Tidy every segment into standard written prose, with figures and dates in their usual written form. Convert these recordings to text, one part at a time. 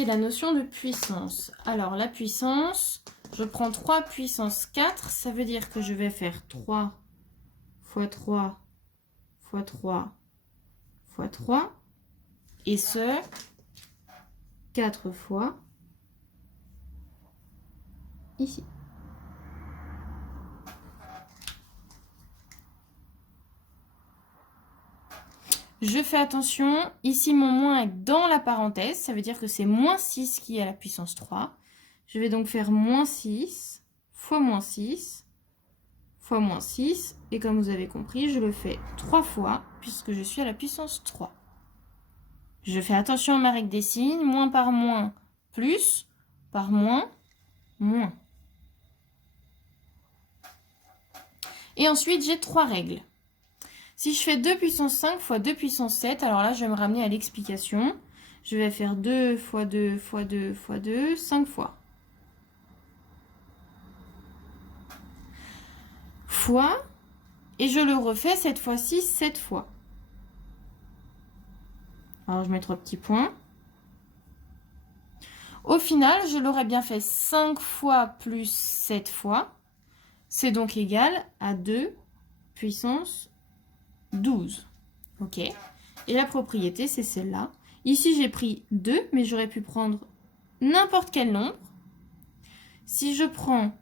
et la notion de puissance. Alors, la puissance, je prends 3 puissance 4. Ça veut dire que je vais faire 3 fois 3 fois 3 fois 3. Et ce, 4 fois ici. Je fais attention, ici mon moins est dans la parenthèse, ça veut dire que c'est moins 6 qui est à la puissance 3. Je vais donc faire moins 6 fois moins 6 fois moins 6. Et comme vous avez compris, je le fais 3 fois puisque je suis à la puissance 3. Je fais attention à ma règle des signes, moins par moins, plus, par moins, moins. Et ensuite, j'ai 3 règles. Si je fais 2 puissance 5 fois 2 puissance 7, alors là, je vais me ramener à l'explication. Je vais faire 2 fois 2 fois 2 fois 2, 5 fois. Fois, et je le refais cette fois-ci 7 fois. Alors, je mets 3 petits points. Au final, je l'aurais bien fait 5 fois plus 7 fois. C'est donc égal à 2 puissance 12. Ok. Et la propriété, c'est celle-là. Ici, j'ai pris 2, mais j'aurais pu prendre n'importe quel nombre. Si je prends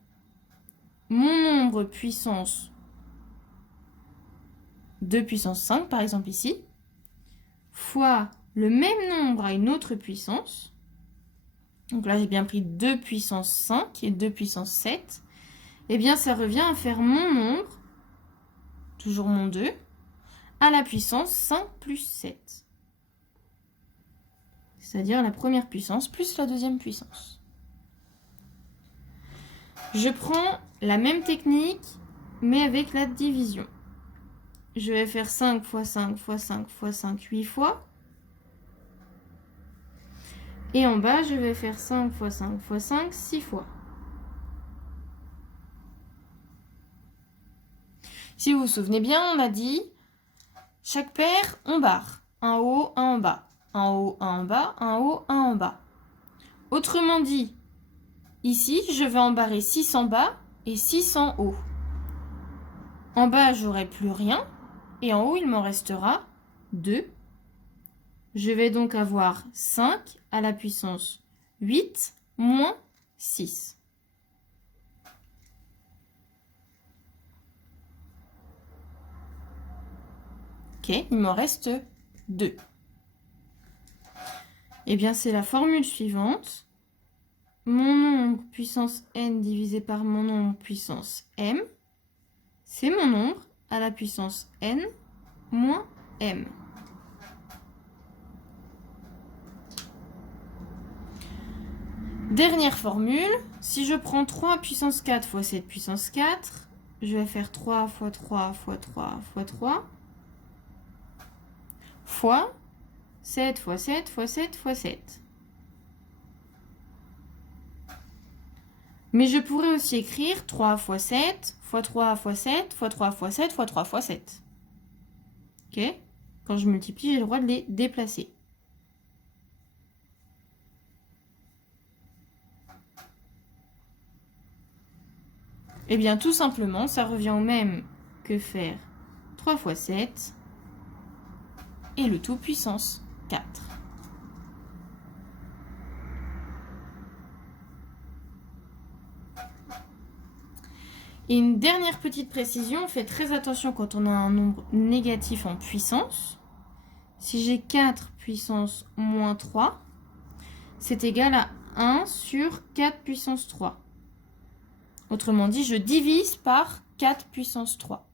mon nombre puissance 2 puissance 5, par exemple ici, fois le même nombre à une autre puissance, donc là, j'ai bien pris 2 puissance 5 et 2 puissance 7, eh bien, ça revient à faire mon nombre, toujours mon 2, à la puissance 5 plus 7. C'est-à-dire la première puissance plus la deuxième puissance. Je prends la même technique, mais avec la division. Je vais faire 5 fois 5 fois 5 fois 5, 8 fois. Et en bas, je vais faire 5 fois 5 fois 5, 6 fois. Si vous vous souvenez bien, on a dit chaque paire, on barre. Un haut, un en bas. Un haut, un en bas, un haut, un en bas. Autrement dit, ici, je vais en barrer 6 en bas et 6 en haut. En bas, j'aurai plus rien. Et en haut, il m'en restera 2. Je vais donc avoir 5 à la puissance 8 moins 6. Ok, il m'en reste 2. Eh bien, c'est la formule suivante. Mon nombre puissance n divisé par mon nombre puissance m, c'est mon nombre à la puissance n moins m. Dernière formule, si je prends 3 puissance 4 fois 7 puissance 4, je vais faire 3 fois 3 fois 3 fois 3 fois 7 fois 7 fois 7 fois 7. Mais je pourrais aussi écrire 3 fois 7 fois 3 fois 7 fois 3 fois 7 fois 3 fois 7. Ok? Quand je multiplie, j'ai le droit de les déplacer. Eh bien, tout simplement, ça revient au même que faire 3 fois 7 et le tout puissance 4. Et une dernière petite précision, faites très attention quand on a un nombre négatif en puissance. Si j'ai 4 puissance moins 3, c'est égal à 1 sur 4 puissance 3. Autrement dit, je divise par 4 puissance 3.